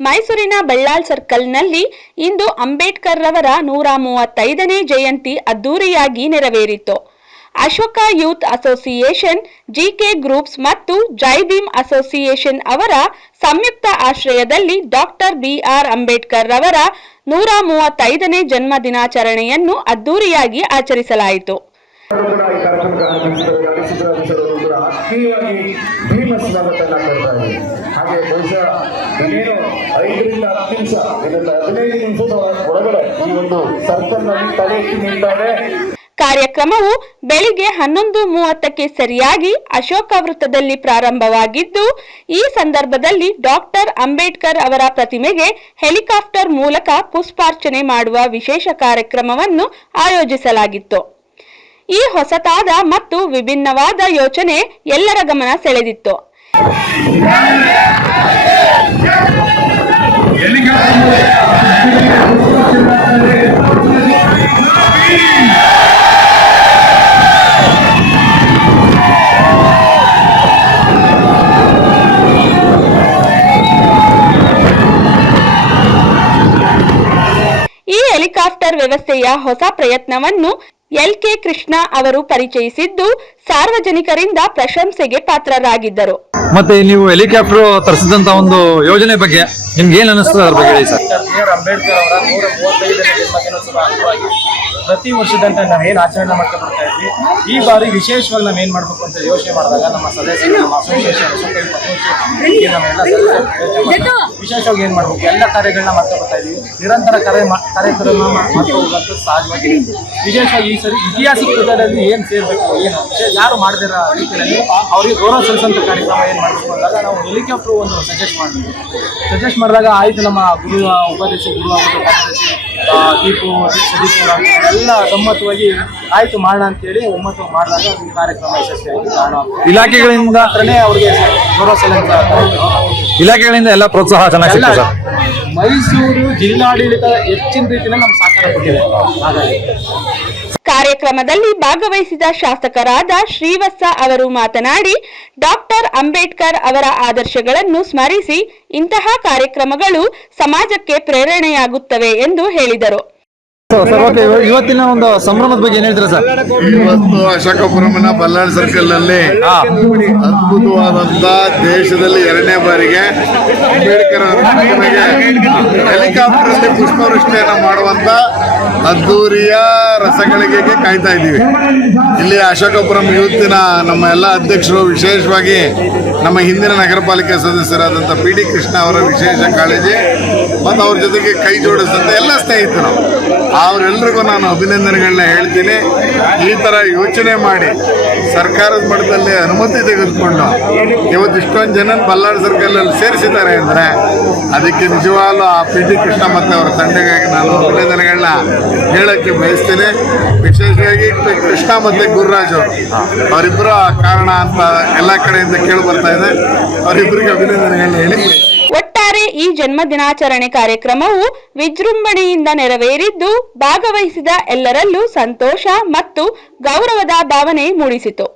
ಮೈಸೂರಿನ ಬಳ್ಳಾಲ್ ಸರ್ಕಲ್ನಲ್ಲಿ ಇಂದು ಅಂಬೇಡ್ಕರ್ ರವರ 135ನೇ ಜಯಂತಿ ಅದ್ದೂರಿಯಾಗಿ ನೆರವೇರಿತು. Ashoka youth association, GK groups ಮತ್ತು ಜೈ ಭೀಮ್ ಅಸೋಸಿಯೇಷನ್ ಅವರ ಸಂಯುಕ್ತ ಆಶ್ರಯದಲ್ಲಿ ಡಾಕ್ಟರ್ ಬಿಆರ್ ಅಂಬೇಡ್ಕರ್ ರವರ 135ನೇ ಜನ್ಮ ದಿನಾಚರಣೆಯನ್ನು ಅದ್ದೂರಿಯಾಗಿ ಆಚರಿಸಲಾಯಿತು. ಹಾಗೆ ಬಹುಶಃ ಇನ್ನೇನು 5 ರಿಂದ 10 ನಿಮಿಷ 15 ನಿಮಿಷದ ಒಳಗಡೆ ಈ ಒಂದು ಸರ್ಕಲ್ ನಲ್ಲಿ ತಲೆ ಎತ್ತಿ ನಿಲ್ತಾರೆ. ಕಾರ್ಯಕ್ರಮವು ಬೆಳಿಗ್ಗೆ 11:30ಕ್ಕೆ ಸರಿಯಾಗಿ ಅಶೋಕ ವೃತ್ತದಲ್ಲಿ ಪ್ರಾರಂಭವಾಗಿದ್ದು, ಈ ಸಂದರ್ಭದಲ್ಲಿ ಡಾಕ್ಟರ್ ಅಂಬೇಡ್ಕರ್ ಅವರ ಪ್ರತಿಮೆಗೆ ಹೆಲಿಕಾಪ್ಟರ್ ಮೂಲಕ ಪುಷ್ಪಾರ್ಚನೆ ಮಾಡುವ ವಿಶೇಷ ಕಾರ್ಯಕ್ರಮವನ್ನು ಆಯೋಜಿಸಲಾಗಿತ್ತು. ಈ ಹೊಸತಾದ ಮತ್ತು ವಿಭಿನ್ನವಾದ ಯೋಚನೆ ಎಲ್ಲರ ಗಮನ ಸೆಳೆದಿತ್ತು. ಈ ಹೆಲಿಕಾಪ್ಟರ್ ವ್ಯವಸ್ಥೆಯ ಹೊಸ ಪ್ರಯತ್ನವನ್ನು ಎಲ್.ಕೆ. ಕೃಷ್ಣ ಅವರು ಪರಿಚಯಿಸಿದ್ದು ಸಾರ್ವಜನಿಕರಿಂದ ಪ್ರಶಂಸೆಗೆ ಪಾತ್ರರಾಗಿದ್ದರು. ಮತ್ತೆ ನೀವು ಹೆಲಿಕಾಪ್ಟರ್ ತರಿಸಿದಂತ ಒಂದು ಯೋಜನೆ ಬಗ್ಗೆ ನಿಮ್ಗೆ ಏನ್ ಅನಿಸ್ತದೆ, ಅದ್ರ ಬಗ್ಗೆ ಹೇಳಿ ಸರ್. ಅಂಬೇಡ್ಕರ್ ಅವರ 135ನೇ ಜನ್ಮದಿನೋತ್ಸವ ಅಂಗವಾಗಿ ಪ್ರತಿ ವರ್ಷದಂತೆ ನಾವೇನು ಆಚರಣೆ ಮಾಡ್ತಾ ಬರ್ತಾ ಇದ್ವಿ. ಈ ಬಾರಿ ವಿಶೇಷವಾಗಿ ನಾವೇನ್ ಮಾಡ್ಬೇಕು ಅಂತ ಯೋಚನೆ ಮಾಡಿದಾಗ ನಮ್ಮ ಸದಸ್ಯರು, ನಮ್ಮ ಅಸೋಸಿಯೇಷನ್ ವಿಶೇಷವಾಗಿ ಏನ್ ಮಾಡ್ಬೇಕು, ಎಲ್ಲ ಕಾರ್ಯಗಳನ್ನ ಮಾಡ್ತಾ ಬರ್ತಾ ಇದ್ವಿ. ನಿರಂತರ ಕಾರ್ಯಕ್ರಮ ಮಾಡ್ತಾ ಹೋಗುವಂತ ಸಹಜವಾಗಿ ವಿಶೇಷವಾಗಿ ಈ ಸರಿ ಇತಿಹಾಸ ಪುಟದಲ್ಲಿ ಏನ್ ಸೇರ್ಬೇಕು, ಏನು ಯಾರು ಮಾಡದಿರೋ ರೀತಿಯಲ್ಲಿ ಅವ್ರಿಗೆ ಗೌರವ ಸಲ್ಲಿಸುವಂತ ಕಾರ್ಯಕ್ರಮ ಏನ್ ಮಾಡಬೇಕು ಅಂದಾಗ ನಾವು ಹೆಲಿಕಾಪ್ಟರ್ ಒಂದು ಸಜೆಸ್ಟ್ ಮಾಡಿದಾಗ ಆಯ್ತು. ನಮ್ಮ ಗುರು ಉಪಾಧ್ಯಕ್ಷ ಕಾರ್ಯದರ್ಶಿ ದೀಪು ಎಲ್ಲ ಸಮ್ಮತವಾಗಿ ಆಯ್ತು ಮಾಡೋಣ ಅಂತೇಳಿ ಒಮ್ಮತ ಮಾಡಿದಾಗ ಕಾರ್ಯಕ್ರಮ ಯಶಸ್ವಿಯಾಗಿ ಕಾರಣ ಇಲಾಖೆಗಳಿಂದ ಅವ್ರಿಗೆ ಗೌರವ ಇಲಾಖೆಗಳಿಂದ ಎಲ್ಲ ಪ್ರೋತ್ಸಾಹ ಚೆನ್ನಾಗಿ ಸಿಗ್ತದೆ. ಮೈಸೂರು ಜಿಲ್ಲಾಡಳಿತ ಹೆಚ್ಚಿನ ರೀತಿಯಲ್ಲಿ ನಮ್ಗೆ ಸಹಕಾರ ಕೊಟ್ಟಿದೆ. ಹಾಗಾಗಿ ಕಾರ್ಯಕ್ರಮದಲ್ಲಿ ಭಾಗವಹಿಸಿದ ಶಾಸಕರಾದ ಶ್ರೀವತ್ಸ ಅವರು ಮಾತನಾಡಿ, ಡಾಕ್ಟರ್ ಅಂಬೇಡ್ಕರ್ ಅವರ ಆದರ್ಶಗಳನ್ನು ಸ್ಮರಿಸಿ ಇಂತಹ ಕಾರ್ಯಕ್ರಮಗಳು ಸಮಾಜಕ್ಕೆ ಪ್ರೇರಣೆಯಾಗುತ್ತವೆ ಎಂದು ಹೇಳಿದರು. ಇವತ್ತಿನ ಒಂದು ಸಂಭ್ರಮದ ಬಗ್ಗೆ ಏನ್ ಹೇಳ್ತೀರಾ ಸರ್? ಇವತ್ತು ಅಶೋಕಪುರಂನ ಬಲ್ಲಾಳ್ ಸರ್ಕಲ್ ನಲ್ಲಿ ಅದ್ಭುತವಾದಂತ ದೇಶದಲ್ಲಿ 2ನೇ ಬಾರಿಗೆ ಅಂಬೇಡ್ಕರ್ ಹೆಲಿಕಾಪ್ಟರ್ ಅಲ್ಲಿ ಪುಷ್ಪವೃಷ್ಟಿಯನ್ನು ಮಾಡುವಂತ ಅದ್ದೂರಿಯ ರಸಗಳಿಗೆ ಕಾಯ್ತಾ ಇದ್ದೀವಿ. ಇಲ್ಲಿ ಅಶೋಕಪುರಂ ಯೂತಿನ ನಮ್ಮ ಎಲ್ಲ ಅಧ್ಯಕ್ಷರು, ವಿಶೇಷವಾಗಿ ನಮ್ಮ ಹಿಂದಿನ ನಗರ ಪಾಲಿಕೆ ಸದಸ್ಯರಾದಂಥ ಪಿ.ಡಿ. ಕೃಷ್ಣ ಅವರ ವಿಶೇಷ ಕಾಳಜಿ ಮತ್ತು ಅವ್ರ ಜೊತೆಗೆ ಕೈ ಜೋಡಿಸಿದಂಥ ಎಲ್ಲ ಸ್ನೇಹಿತರು, ಅವರೆಲ್ಲರಿಗೂ ನಾನು ಅಭಿನಂದನೆಗಳನ್ನ ಹೇಳ್ತೀನಿ. ಈ ಥರ ಯೋಚನೆ ಮಾಡಿ ಸರ್ಕಾರದ ಮಟ್ಟದಲ್ಲಿ ಅನುಮತಿ ತೆಗೆದುಕೊಂಡು ಇವತ್ತು ಇಷ್ಟೊಂದು ಜನ ಬಲ್ಲಾಳ್ ಸರ್ಕಲಲ್ಲಿ ಸೇರಿಸಿದ್ದಾರೆ ಅಂದರೆ ಅದಕ್ಕೆ ನಿಜವಾಗ್ಲೂ ಆ ಪಿ.ಡಿ. ಕೃಷ್ಣ ಮತ್ತು ಅವರ ತಂಡಗಾಗಿ ನಾನು ಅಭಿನಂದನೆಗಳನ್ನ ಹೇಳೋಕ್ಕೆ ಬಯಸ್ತೀನಿ. ವಿಶೇಷವಾಗಿ ಕೃಷ್ಣ ಮತ್ತು ಗುರುರಾಜ್ ಅವರಿಬ್ಬರ ಕಾರಣ ಅಂತ ಎಲ್ಲ ಕಡೆಯಿಂದ ಕೇಳಿ ಬರ್ತಾ ಇದೆ. ಅವರಿಬ್ಬರಿಗೆ ಅಭಿನಂದನೆಗಳನ್ನ ಹೇಳಿ. ಒಟ್ಟಾರೆ ಈ ಜನ್ಮ ದಿನಾಚರಣೆ ಕಾರ್ಯಕ್ರಮವು ವಿಜೃಂಭಣೆಯಿಂದ ನೆರವೇರಿದ್ದು ಭಾಗವಹಿಸಿದ ಎಲ್ಲರಲ್ಲೂ ಸಂತೋಷ ಮತ್ತು ಗೌರವದ ಭಾವನೆ ಮೂಡಿಸಿತು.